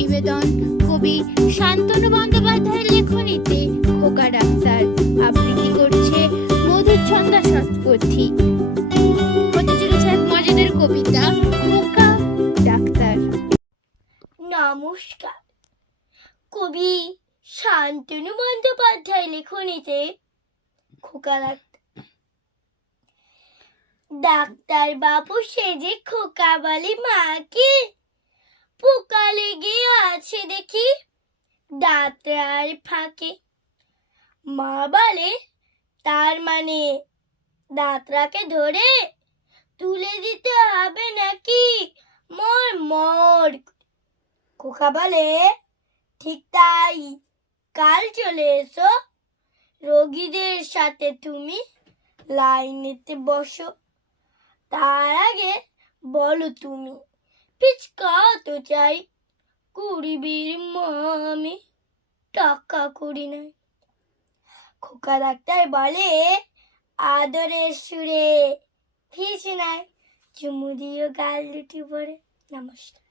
নিবেদন কবি শান্তনু বন্দ্যোপাধ্যায়ের লেখনীতে খোকা ডাক্তার আবৃত্তি করছে মধুচন্দ্রা শতপথী। হতে চলেছে এক মজাদার কবিতা, খোকা ডাক্তার। নমস্কার। কবি শান্তনু বন্দ্যোপাধ্যায় লেখনীতে খোকা ডাক্তার। ডাক্তার বাবু সেজে খোকা বলে মাকে, পোকা লেগে আছে দেখি দাঁতটার ফাঁকে। মা বলে তার মানে দাঁতটাকে ধরে তুলে দিতে হবে নাকি মোর মোর। খোকা বলে ঠিক তাই, কাল চলে এসো, রোগীদের সাথে তুমি লাইনেতে বসো। তার আগে বলো তুমি পিচকা তো চাই, কুড়িবির আমি টাকা করি নাই। খোকা ডাক্তার বলে আদরের সুরে, ফিস নাই, চুমু দিও গাল দুটি পরে। নমস্কার।